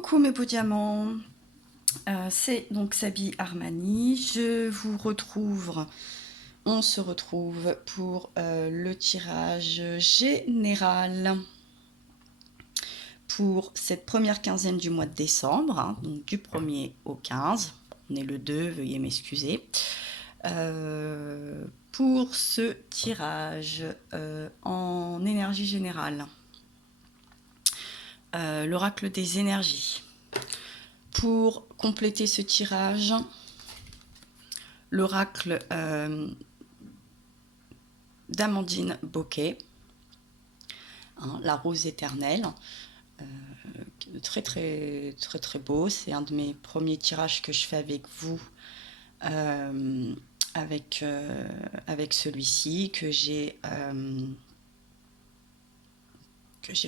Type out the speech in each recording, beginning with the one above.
Coucou mes beaux diamants, c'est donc Sabi Armani. On se retrouve pour le tirage général pour cette première quinzaine du mois de décembre, hein, donc du 1er au 15. On est le 2, veuillez m'excuser. Pour ce tirage en énergie générale, l'oracle des énergies. Pour compléter ce tirage, l'oracle d'Amandine Bocquet, hein, la rose éternelle, très très très très beau. C'est un de mes premiers tirages que je fais avec vous, avec celui-ci que j'ai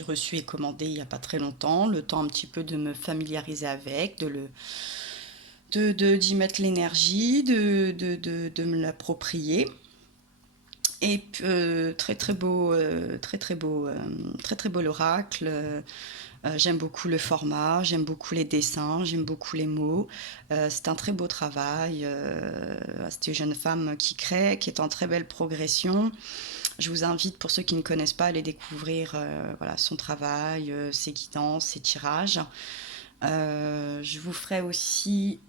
reçu et commandé il n'y a pas très longtemps. Le temps un petit peu de me familiariser avec, d'y mettre l'énergie, de me l'approprier. Et très très beau, très très beau l'oracle. J'aime beaucoup le format, j'aime beaucoup les dessins, j'aime beaucoup les mots. C'est un très beau travail. C'est une jeune femme qui crée, qui est en très belle progression. Je vous invite, pour ceux qui ne connaissent pas, à aller découvrir voilà, son travail, ses guidances, ses tirages. Je vous ferai aussi,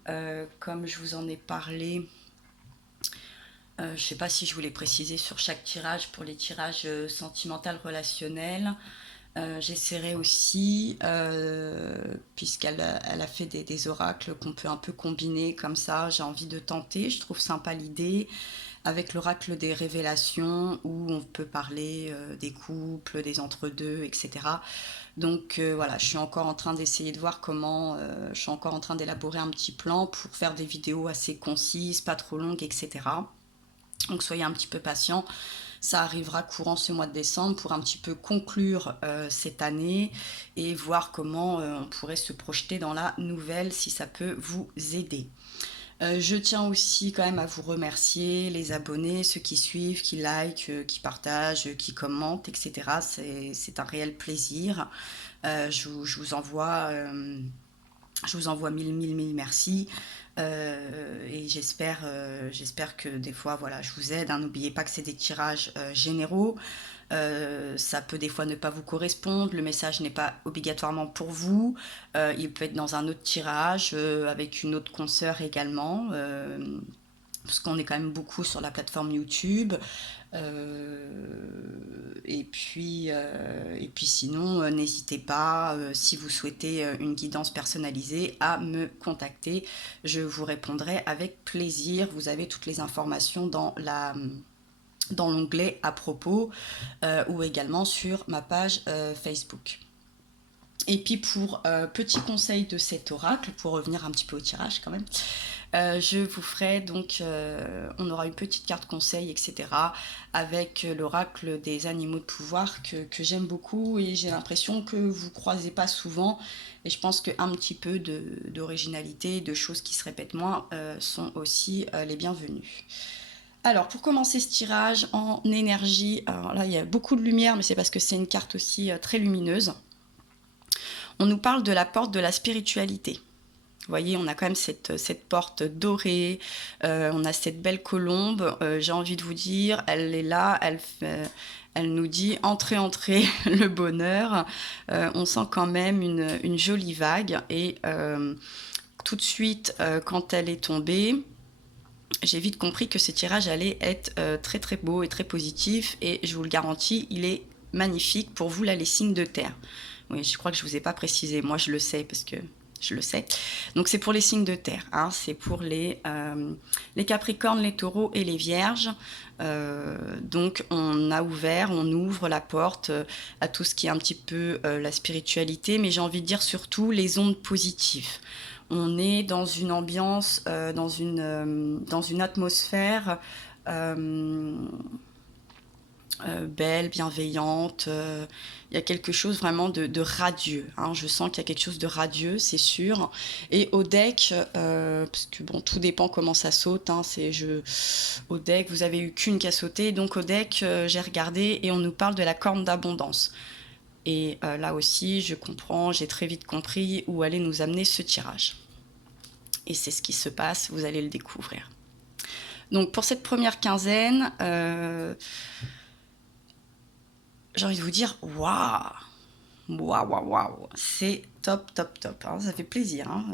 comme je vous en ai parlé, je ne sais pas si je voulais préciser sur chaque tirage, pour les tirages sentimentaux relationnels, j'essaierai aussi, puisqu'elle a fait des oracles qu'on peut un peu combiner comme ça, j'ai envie de tenter, je trouve sympa l'idée, avec l'oracle des révélations, où on peut parler des couples, des entre-deux, etc. Donc voilà, je suis encore en train d'essayer de voir comment, je suis encore en train d'élaborer un petit plan pour faire des vidéos assez concises, pas trop longues, etc. Donc soyez un petit peu patients. Ça arrivera courant ce mois de décembre pour un petit peu conclure cette année et voir comment on pourrait se projeter dans la nouvelle, si ça peut vous aider. Je tiens aussi quand même à vous remercier, les abonnés, ceux qui suivent, qui likent, qui partagent, qui commentent, etc. C'est un réel plaisir. Je vous envoie mille merci. Et j'espère que des fois, voilà, je vous aide, hein. N'oubliez pas que c'est des tirages généraux. Ça peut des fois ne pas vous correspondre, le message n'est pas obligatoirement pour vous, il peut être dans un autre tirage, avec une autre consoeur également, parce qu'on est quand même beaucoup sur la plateforme YouTube. Et puis sinon, n'hésitez pas, si vous souhaitez une guidance personnalisée, à me contacter. Je vous répondrai avec plaisir. Vous avez toutes les informations dans l'onglet à propos, ou également sur ma page Facebook. Et puis pour petit conseil de cet oracle, pour revenir un petit peu au tirage quand même, je vous ferai donc, on aura une petite carte conseil, etc. avec l'oracle des animaux de pouvoir que j'aime beaucoup et j'ai l'impression que vous croisez pas souvent. Et je pense qu'un petit peu d'originalité, de choses qui se répètent moins, sont aussi les bienvenues. Alors, pour commencer ce tirage en énergie, alors là, il y a beaucoup de lumière, mais c'est parce que c'est une carte aussi très lumineuse. On nous parle de la porte de la spiritualité. Vous voyez, on a quand même cette porte dorée, on a cette belle colombe, j'ai envie de vous dire, elle est là, elle nous dit « Entrez, entrez, le bonheur ». On sent quand même une jolie vague et tout de suite, quand elle est tombée, j'ai vite compris que ce tirage allait être très très beau et très positif et je vous le garantis, il est magnifique pour vous là, les signes de terre. Oui, je crois que je ne vous ai pas précisé, moi je le sais parce que je le sais. Donc c'est pour les signes de terre, hein. C'est pour les capricornes, les taureaux et les vierges. Donc on ouvre la porte à tout ce qui est un petit peu la spiritualité, mais j'ai envie de dire surtout les ondes positives. On est dans une ambiance, dans une atmosphère belle, bienveillante. Il y a quelque chose vraiment de radieux, hein. Je sens qu'il y a quelque chose de radieux, c'est sûr. Et au deck, parce que bon, tout dépend comment ça saute, hein, au deck, vous avez eu qu'une qui a sauté. Donc au deck, j'ai regardé et on nous parle de la corne d'abondance. Et là aussi, j'ai très vite compris où allait nous amener ce tirage. Et c'est ce qui se passe, vous allez le découvrir. Donc pour cette première quinzaine, j'ai envie de vous dire, waouh, c'est top, top, top. Hein. Ça fait plaisir. Hein.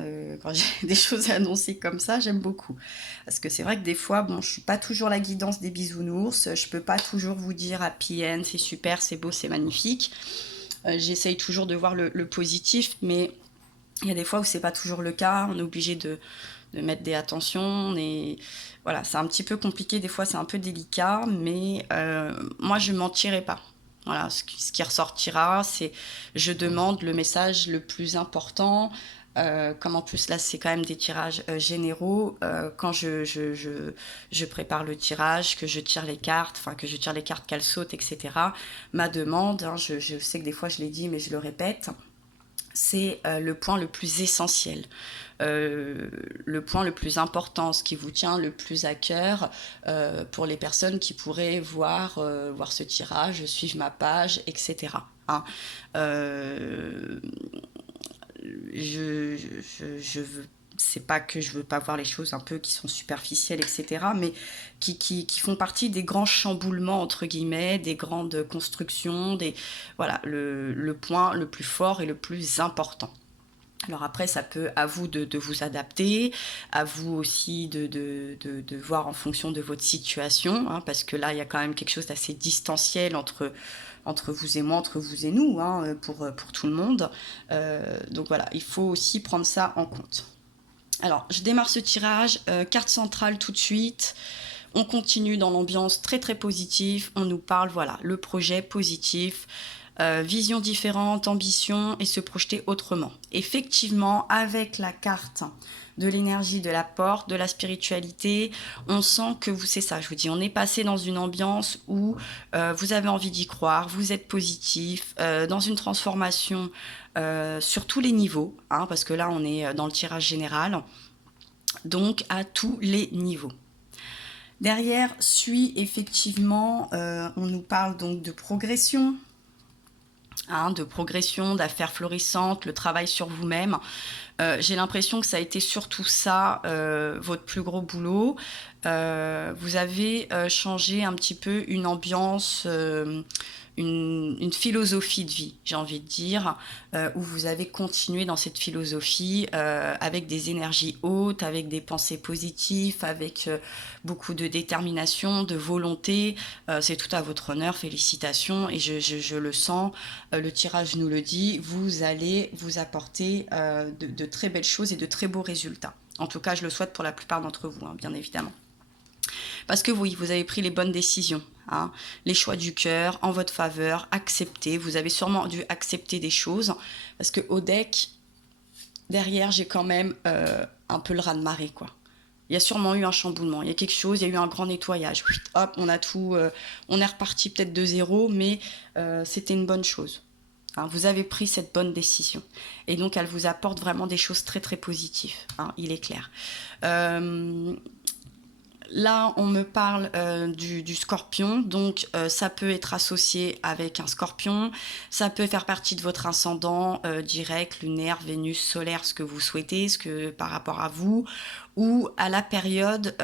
Quand j'ai des choses à annoncer comme ça, j'aime beaucoup. Parce que c'est vrai que des fois, bon, je suis pas toujours la guidance des bisounours. Je peux pas toujours vous dire happy end, c'est super, c'est beau, c'est magnifique. J'essaye toujours de voir le positif, mais il y a des fois où c'est pas toujours le cas. On est obligé de mettre des attentions. Et voilà, c'est un petit peu compliqué. Des fois, c'est un peu délicat, mais moi, je mentirai pas. Voilà, ce qui ressortira, c'est je demande le message le plus important. Comme en plus là c'est quand même des tirages généraux, quand je prépare le tirage, que je tire les cartes, enfin que je tire les cartes qu'elles sautent, etc. Ma demande, hein, je sais que des fois je l'ai dit mais je le répète, c'est le point le plus essentiel, le point le plus important, ce qui vous tient le plus à cœur pour les personnes qui pourraient voir ce tirage, suivre ma page, etc. Hein. Je veux, c'est pas que je veux pas voir les choses un peu qui sont superficielles, etc., mais qui font partie des grands chamboulements, entre guillemets, des grandes constructions, voilà, le point le plus fort et le plus important. Alors après, ça peut à vous de vous adapter, à vous aussi de voir en fonction de votre situation, hein, parce que là, il y a quand même quelque chose d'assez distanciel entre vous et moi, entre vous et nous, hein, pour tout le monde. Donc voilà, il faut aussi prendre ça en compte. Alors, je démarre ce tirage, carte centrale tout de suite. On continue dans l'ambiance très très positive. On nous parle, voilà, le projet positif, vision différente, ambition et se projeter autrement. Effectivement, avec la carte de l'énergie, de la porte, de la spiritualité, on sent que c'est ça, je vous dis, on est passé dans une ambiance où vous avez envie d'y croire, vous êtes positif, dans une transformation sur tous les niveaux, hein, parce que là on est dans le tirage général, donc à tous les niveaux. Derrière suit effectivement, on nous parle donc de progression, hein, d'affaires florissantes, le travail sur vous-même. J'ai l'impression que ça a été surtout ça, votre plus gros boulot. Vous avez changé un petit peu une ambiance, une philosophie de vie, j'ai envie de dire, où vous avez continué dans cette philosophie avec des énergies hautes, avec des pensées positives, avec beaucoup de détermination, de volonté. C'est tout à votre honneur, félicitations, et je le sens, le tirage nous le dit, vous allez vous apporter de très belles choses et de très beaux résultats. En tout cas, je le souhaite pour la plupart d'entre vous, hein, bien évidemment. Parce que oui, vous avez pris les bonnes décisions, hein, les choix du cœur en votre faveur, acceptez. Vous avez sûrement dû accepter des choses, parce qu'au deck, derrière, j'ai quand même un peu le raz-de-marée, quoi. Il y a sûrement eu un chamboulement, il y a quelque chose, il y a eu un grand nettoyage. Hop, on a tout, on est reparti peut-être de zéro, mais c'était une bonne chose. Hein, vous avez pris cette bonne décision. Et donc, elle vous apporte vraiment des choses très, très positives, hein, il est clair. Là, on me parle du scorpion, donc ça peut être associé avec un scorpion, ça peut faire partie de votre ascendant direct, lunaire, Vénus, solaire, ce que vous souhaitez, par rapport à vous, ou à la période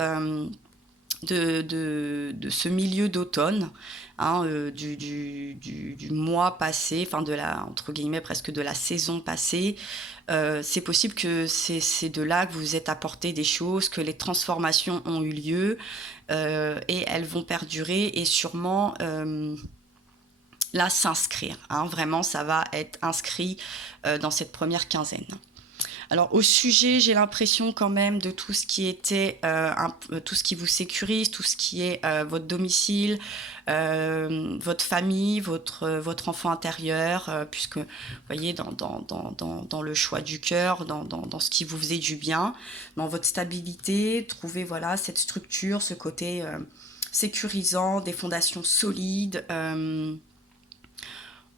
de ce milieu d'automne, hein, du mois passé, enfin entre guillemets presque de la saison passée. C'est possible que c'est de là que vous vous êtes apporté des choses, que les transformations ont eu lieu et elles vont perdurer et sûrement là s'inscrire. Hein, vraiment, ça va être inscrit dans cette première quinzaine. Alors au sujet, j'ai l'impression quand même de tout ce qui était, tout ce qui vous sécurise, tout ce qui est votre domicile, votre famille, votre enfant intérieur, puisque vous voyez dans le choix du cœur, dans ce qui vous faisait du bien, dans votre stabilité, trouver voilà cette structure, ce côté sécurisant, des fondations solides.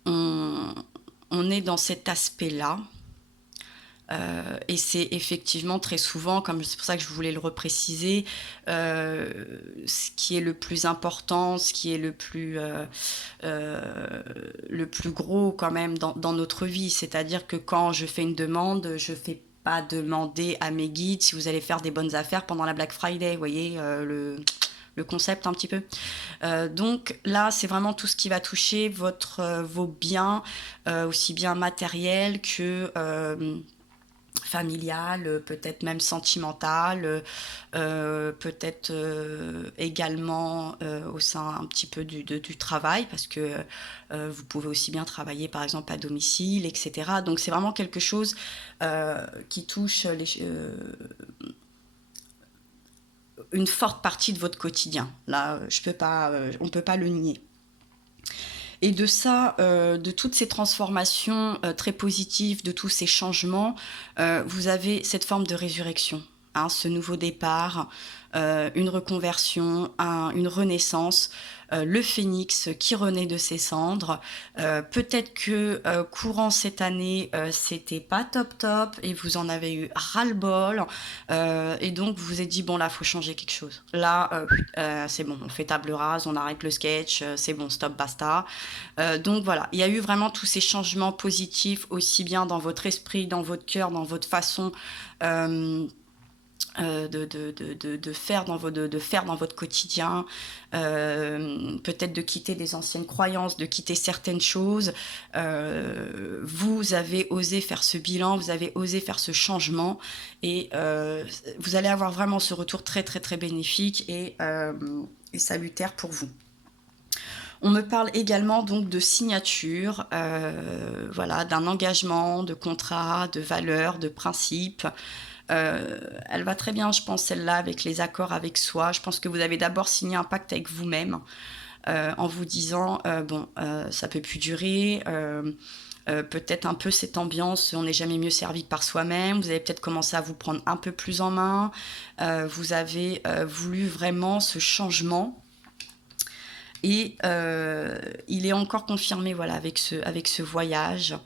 On est dans cet aspect-là. Et c'est effectivement très souvent, comme c'est pour ça que je voulais le repréciser, ce qui est le plus important, ce qui est le plus gros quand même dans notre vie. C'est-à-dire que quand je fais une demande, je fais pas demander à mes guides si vous allez faire des bonnes affaires pendant la Black Friday, vous voyez le concept un petit peu. Donc là, c'est vraiment tout ce qui va toucher vos biens, aussi bien matériels que familial, peut-être même sentimental, peut-être également au sein un petit peu du travail, parce que vous pouvez aussi bien travailler par exemple à domicile, etc. Donc c'est vraiment quelque chose qui touche une forte partie de votre quotidien. Là, on ne peut pas le nier. Et de ça, de toutes ces transformations très positives, de tous ces changements, vous avez cette forme de résurrection, hein, ce nouveau départ, une reconversion, une renaissance, le phénix qui renaît de ses cendres. Peut-être que courant cette année, c'était pas top top et vous en avez eu ras-le-bol. Et donc vous vous êtes dit, bon là, faut changer quelque chose. Là, c'est bon, on fait table rase, on arrête le sketch, c'est bon, stop, basta. Donc voilà, il y a eu vraiment tous ces changements positifs, aussi bien dans votre esprit, dans votre cœur, dans votre façon de faire de faire dans votre quotidien, peut-être de quitter des anciennes croyances, de quitter certaines choses. Vous avez osé faire ce bilan, vous avez osé faire ce changement et vous allez avoir vraiment ce retour très très très bénéfique et salutaire pour vous. On me parle également donc de signature, voilà, d'un engagement, de contrat, de valeurs, de principes. Elle va très bien, je pense, celle-là, avec les accords avec soi. Je pense que vous avez d'abord signé un pacte avec vous-même en vous disant, bon, ça peut plus durer. Peut-être un peu cette ambiance, on n'est jamais mieux servi que par soi-même. Vous avez peut-être commencé à vous prendre un peu plus en main. Vous avez voulu vraiment ce changement. Et il est encore confirmé voilà, avec ce voyage,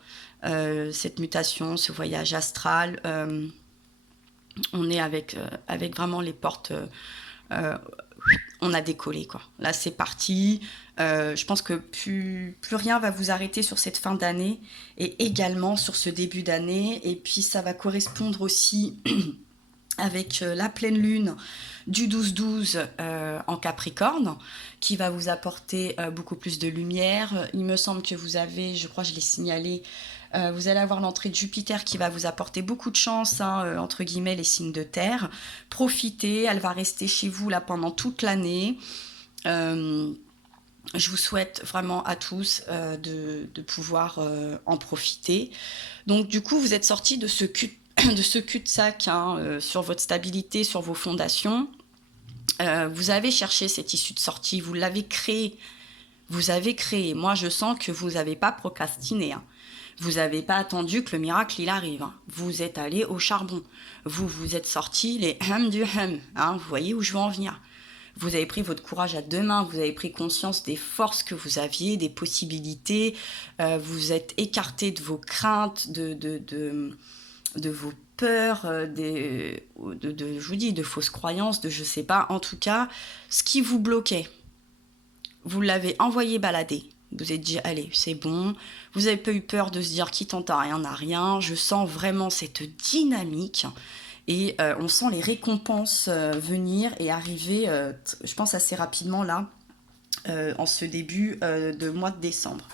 cette mutation, ce voyage astral. On est avec vraiment les portes. On a décollé, quoi. Là, c'est parti. Je pense que plus rien va vous arrêter sur cette fin d'année et également sur ce début d'année. Et puis, ça va correspondre aussi avec la pleine lune du 12-12 en Capricorne, qui va vous apporter beaucoup plus de lumière. Il me semble que vous avez, je crois que je l'ai signalé, vous allez avoir l'entrée de Jupiter qui va vous apporter beaucoup de chance, hein, entre guillemets, les signes de terre. Profitez, elle va rester chez vous là pendant toute l'année. Je vous souhaite vraiment à tous de pouvoir en profiter. Donc du coup, vous êtes sortis de ce cul-de-sac hein, sur votre stabilité, sur vos fondations. Vous avez cherché cette issue de sortie, vous l'avez créée. Vous avez créé. Moi, je sens que vous n'avez pas procrastiné. Hein. Vous n'avez pas attendu que le miracle il arrive. Hein. Vous êtes allé au charbon. Vous êtes sortis les du hum. Hein. Vous voyez où je veux en venir. Vous avez pris votre courage à deux mains. Vous avez pris conscience des forces que vous aviez, des possibilités. Vous êtes écarté de vos craintes, de vos peurs, je vous dis, de fausses croyances, de je sais pas. En tout cas, ce qui vous bloquait, vous l'avez envoyé balader. Vous êtes dit, allez, c'est bon. Vous n'avez pas eu peur de se dire qui tente à rien n'a rien. Je sens vraiment cette dynamique. Et on sent les récompenses venir et arriver, je pense, assez rapidement là, en ce début de mois de décembre.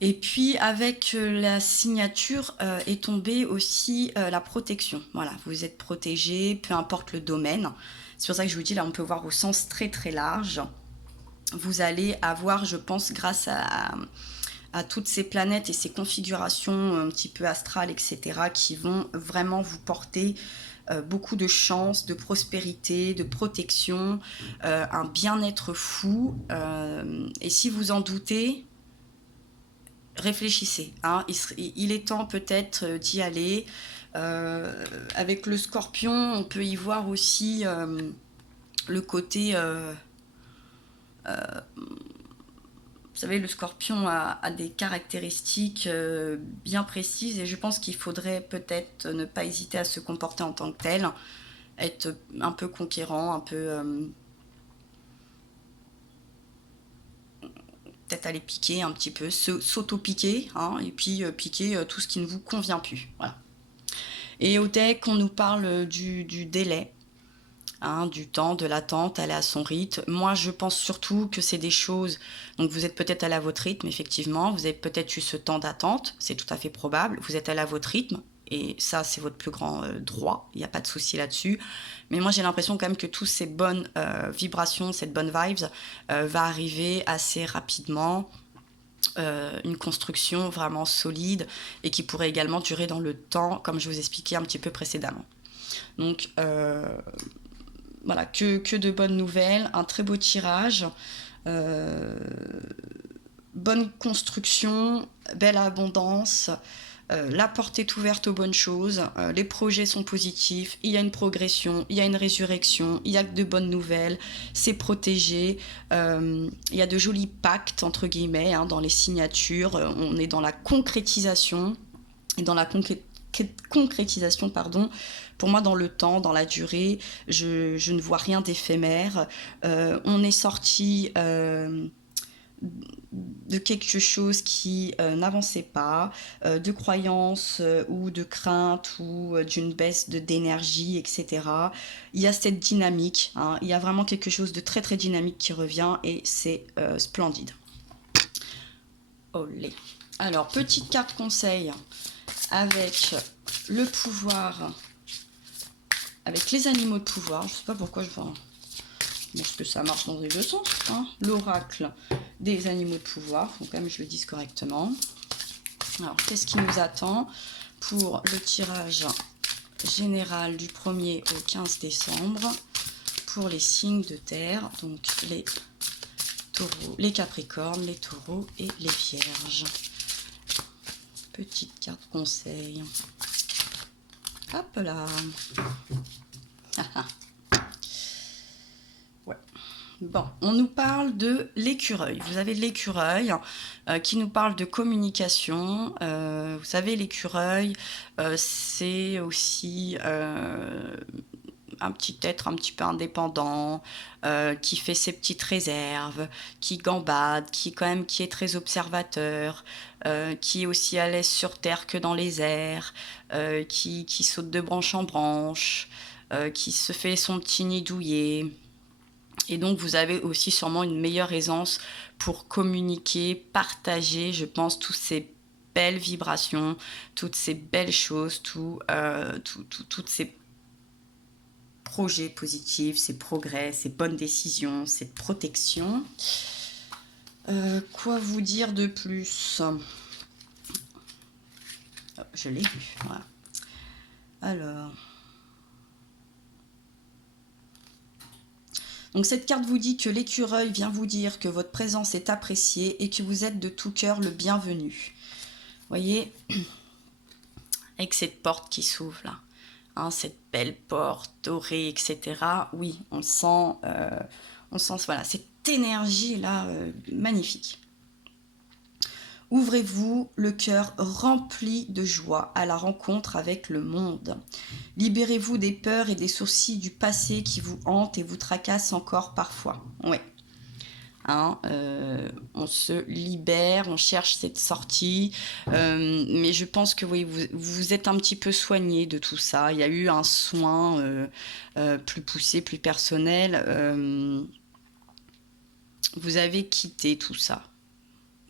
Et puis avec la signature est tombée aussi la protection. Voilà, vous êtes protégé, peu importe le domaine. C'est pour ça que je vous dis, là, on peut voir au sens très très large. Vous allez avoir, je pense, grâce à toutes ces planètes et ces configurations un petit peu astrales, etc., qui vont vraiment vous porter beaucoup de chance, de prospérité, de protection, un bien-être fou. Et si vous en doutez, réfléchissez. Hein. Il est temps peut-être d'y aller. Avec le scorpion, on peut y voir aussi le côté... savez, le scorpion a des caractéristiques bien précises et je pense qu'il faudrait peut-être ne pas hésiter à se comporter en tant que tel, être un peu conquérant, un peu... peut-être aller piquer un petit peu, s'auto-piquer, hein, et puis piquer tout ce qui ne vous convient plus. Voilà. Et au deck, on nous parle du délai, hein, du temps, de l'attente, aller à son rythme. Moi, je pense surtout que c'est des choses... Donc, vous êtes peut-être allé à votre rythme, effectivement. Vous avez peut-être eu ce temps d'attente, c'est tout à fait probable. Vous êtes allé à votre rythme, et ça, c'est votre plus grand droit. Il n'y a pas de souci là-dessus. Mais moi, j'ai l'impression quand même que toutes ces bonnes vibrations, cette bonne vibes, va arriver assez rapidement. Une construction vraiment solide et qui pourrait également durer dans le temps, comme je vous expliquais un petit peu précédemment. Donc, voilà, que de bonnes nouvelles, un très beau tirage, bonne construction, belle abondance, la porte est ouverte aux bonnes choses, les projets sont positifs, il y a une progression, il y a une résurrection, il y a de bonnes nouvelles, c'est protégé, il y a de jolis pactes, entre guillemets, hein, dans les signatures, on est dans la concrétisation, et dans la concrétisation, pardon, pour moi, dans le temps, dans la durée, je ne vois rien d'éphémère. On est sorti de quelque chose qui n'avançait pas, de croyances ou de craintes ou d'une baisse d'énergie, etc. Il y a cette dynamique, hein, il y a vraiment quelque chose de très très dynamique qui revient et c'est splendide. Olé. Alors, petite carte conseil avec le pouvoir, avec les animaux de pouvoir. Je ne sais pas pourquoi je vois... Parce que ça marche dans les deux sens, hein. L'oracle des animaux de pouvoir, il faut quand même que je le dise correctement. Alors, qu'est-ce qui nous attend pour le tirage général du 1er au 15 décembre pour les signes de terre, donc les taureaux, les capricornes, les taureaux et les vierges. Petite carte conseil. Hop là. Ouais. Bon, on nous parle de l'écureuil. Vous avez l'écureuil qui nous parle de communication. Vous savez, l'écureuil, c'est aussi un petit être un petit peu indépendant, qui fait ses petites réserves, qui gambade, qui est très observateur, qui est aussi à l'aise sur terre que dans les airs, qui saute de branche en branche, qui se fait son petit nid douillet. Et donc, vous avez aussi sûrement une meilleure aisance pour communiquer, partager, je pense, toutes ces belles vibrations, toutes ces belles choses, toutes ces projets positifs, ces progrès, ces bonnes décisions, cette protection. Quoi vous dire de plus? Oh, je l'ai vu, voilà. Alors... Donc cette carte vous dit que l'écureuil vient vous dire que votre présence est appréciée et que vous êtes de tout cœur le bienvenu. Vous voyez, avec cette porte qui s'ouvre là, hein, cette belle porte dorée, etc. Oui, on sent voilà, cette énergie là magnifique. Ouvrez-vous le cœur rempli de joie à la rencontre avec le monde. Libérez-vous des peurs et des soucis du passé qui vous hantent et vous tracassent encore parfois. Oui. Hein, on se libère, on cherche cette sortie, mais je pense que oui, vous êtes un petit peu soigné de tout ça. Il y a eu un soin plus poussé, plus personnel. Vous avez quitté tout ça.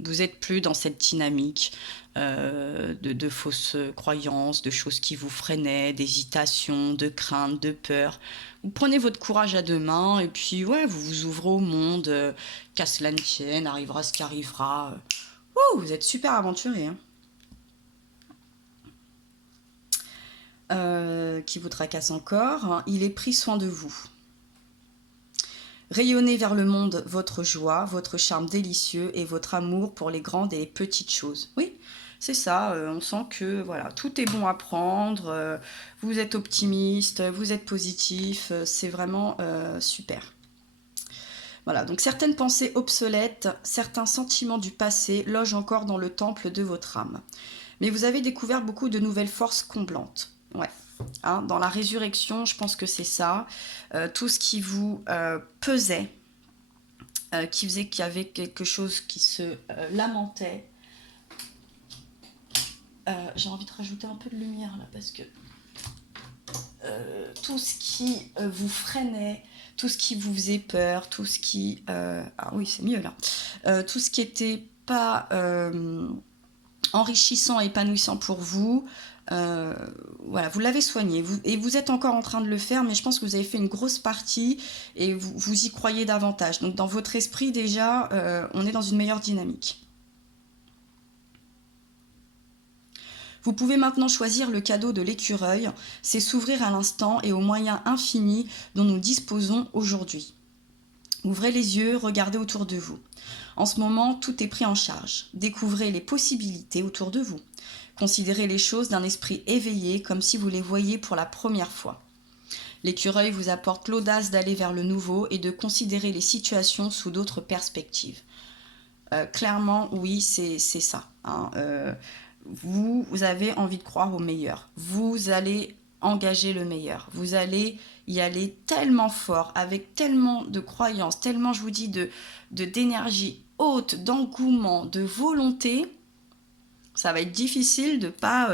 Vous n'êtes plus dans cette dynamique de fausses croyances, de choses qui vous freinaient, d'hésitation, de crainte, de peur. Vous prenez votre courage à deux mains et puis ouais, vous vous ouvrez au monde, qu'à cela ne tienne, arrivera ce qui arrivera. Vous êtes super aventuré. Hein. Qui vous tracasse encore, hein. Il est pris soin de vous. Rayonnez vers le monde votre joie, votre charme délicieux et votre amour pour les grandes et les petites choses. Oui, c'est ça, on sent que voilà, tout est bon à prendre, vous êtes optimiste, vous êtes positif, c'est vraiment super. Voilà, donc certaines pensées obsolètes, certains sentiments du passé logent encore dans le temple de votre âme. Mais vous avez découvert beaucoup de nouvelles forces comblantes. Ouais. Hein, dans la résurrection, je pense que c'est ça. Tout ce qui vous pesait, qui faisait qu'il y avait quelque chose qui se lamentait. J'ai envie de rajouter un peu de lumière là parce que tout ce qui vous freinait, tout ce qui vous faisait peur, tout ce qui... ah oui, c'est mieux là. Tout ce qui n'était pas enrichissant et épanouissant pour vous, voilà, vous l'avez soigné. Et vous êtes encore en train de le faire, mais je pense que vous avez fait une grosse partie et vous y croyez davantage. Donc dans votre esprit déjà, on est dans une meilleure dynamique. Vous pouvez maintenant choisir le cadeau de l'écureuil, c'est s'ouvrir à l'instant et aux moyens infinis dont nous disposons aujourd'hui. Ouvrez les yeux, regardez autour de vous. En ce moment, tout est pris en charge. Découvrez les possibilités autour de vous. Considérez les choses d'un esprit éveillé comme si vous les voyiez pour la première fois. L'écureuil vous apporte l'audace d'aller vers le nouveau et de considérer les situations sous d'autres perspectives. Clairement, oui, c'est ça. Hein. Vous avez envie de croire au meilleur. Vous allez engager le meilleur. Vous allez y aller tellement fort, avec tellement de croyances, tellement, je vous dis, d'énergie haute, d'engouement, de volonté. Ça va être difficile de pas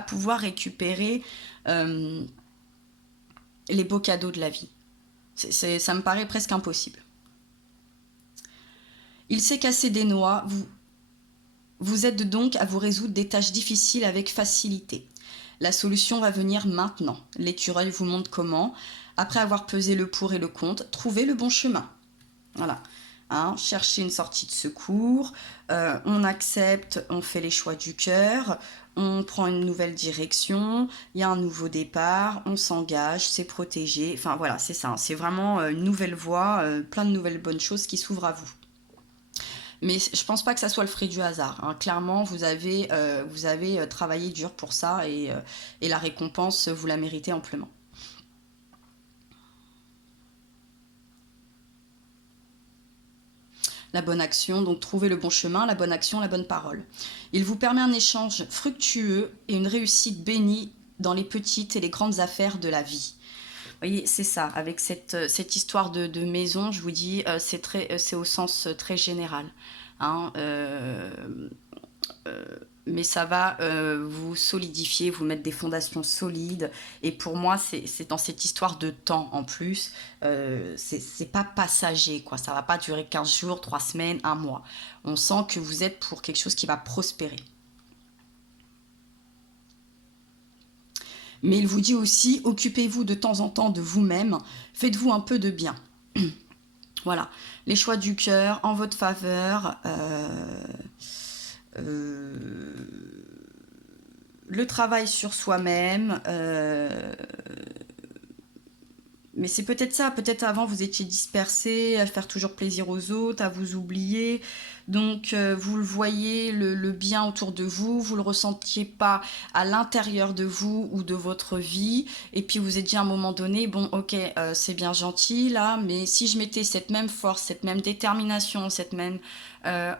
pouvoir récupérer les beaux cadeaux de la vie. Ça me paraît presque impossible. Il s'est cassé des noix. Vous êtes donc à vous résoudre des tâches difficiles avec facilité. La solution va venir maintenant. L'écureuil vous montre comment. Après avoir pesé le pour et le contre, trouvez le bon chemin. Voilà. Hein, cherchez une sortie de secours. On accepte, on fait les choix du cœur. On prend une nouvelle direction. Il y a un nouveau départ. On s'engage, c'est protégé. Enfin voilà, c'est ça. C'est vraiment une nouvelle voie, plein de nouvelles bonnes choses qui s'ouvrent à vous. Mais je pense pas que ça soit le fruit du hasard. Hein. Clairement, vous avez travaillé dur pour ça et la récompense, vous la méritez amplement. La bonne action, donc trouver le bon chemin, la bonne action, la bonne parole. Il vous permet un échange fructueux et une réussite bénie dans les petites et les grandes affaires de la vie. Vous voyez, c'est ça, avec cette histoire de maison, je vous dis, c'est au sens très général. Hein, mais ça va vous solidifier, vous mettre des fondations solides. Et pour moi, c'est dans cette histoire de temps en plus. C'est pas passager, quoi. Ça va pas durer 15 jours, 3 semaines, un mois. On sent que vous êtes pour quelque chose qui va prospérer. Mais il vous dit aussi, occupez-vous de temps en temps de vous-même, faites-vous un peu de bien. Voilà, les choix du cœur en votre faveur, le travail sur soi-même, mais c'est peut-être ça, peut-être avant vous étiez dispersé, à faire toujours plaisir aux autres, à vous oublier, donc vous le voyez, le bien autour de vous, vous le ressentiez pas à l'intérieur de vous ou de votre vie, et puis vous êtes dit à un moment donné, bon ok, c'est bien gentil là, mais si je mettais cette même force, cette même détermination, cette même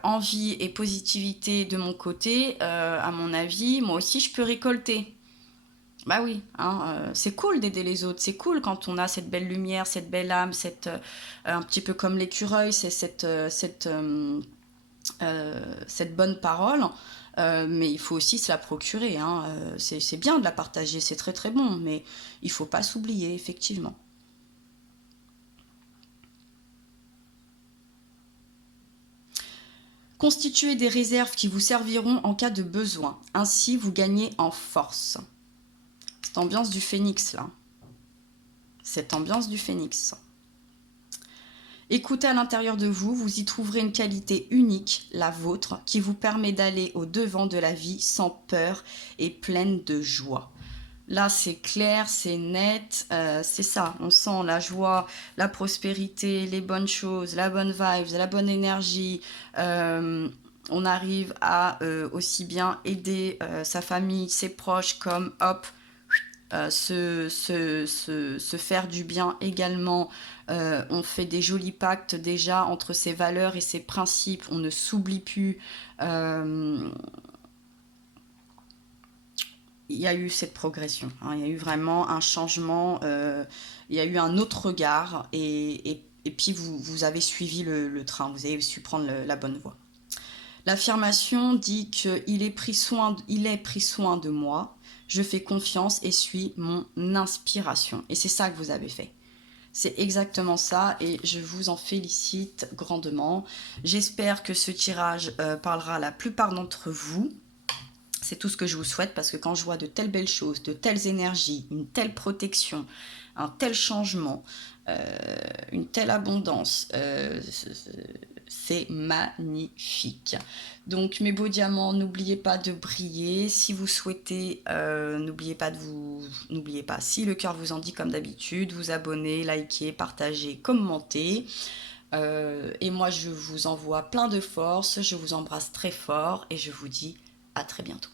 envie et positivité de mon côté, à mon avis, moi aussi je peux récolter. Bah oui, hein, c'est cool d'aider les autres, c'est cool quand on a cette belle lumière, cette belle âme, un petit peu comme l'écureuil, c'est cette bonne parole, mais il faut aussi se la procurer. Hein, c'est bien de la partager, c'est très très bon, mais il faut pas s'oublier, effectivement. Constituez des réserves qui vous serviront en cas de besoin. Ainsi, vous gagnez en force. Cette ambiance du phénix, là. Cette ambiance du phénix. Écoutez à l'intérieur de vous, vous y trouverez une qualité unique, la vôtre, qui vous permet d'aller au-devant de la vie sans peur et pleine de joie. Là, c'est clair, c'est net, c'est ça. On sent la joie, la prospérité, les bonnes choses, la bonne vibe, la bonne énergie. On arrive à aussi bien aider sa famille, ses proches, comme hop, se faire du bien également. On fait des jolis pactes déjà entre ses valeurs et ses principes, on ne s'oublie plus. Il y a eu cette progression, hein, il y a eu vraiment un changement, il y a eu un autre regard, et puis vous avez suivi le train, vous avez su prendre la bonne voie. L'affirmation dit qu'il est pris soin de moi, je fais confiance et suis mon inspiration. Et c'est ça que vous avez fait. C'est exactement ça et je vous en félicite grandement. J'espère que ce tirage parlera à la plupart d'entre vous. C'est tout ce que je vous souhaite, parce que quand je vois de telles belles choses, de telles énergies, une telle protection, un tel changement, une telle abondance, c'est magnifique. Donc mes beaux diamants, n'oubliez pas de briller. Si vous souhaitez, n'oubliez pas, si le cœur vous en dit, comme d'habitude, vous abonner, liker, partager, commenter. Et moi je vous envoie plein de force, je vous embrasse très fort et je vous dis à très bientôt.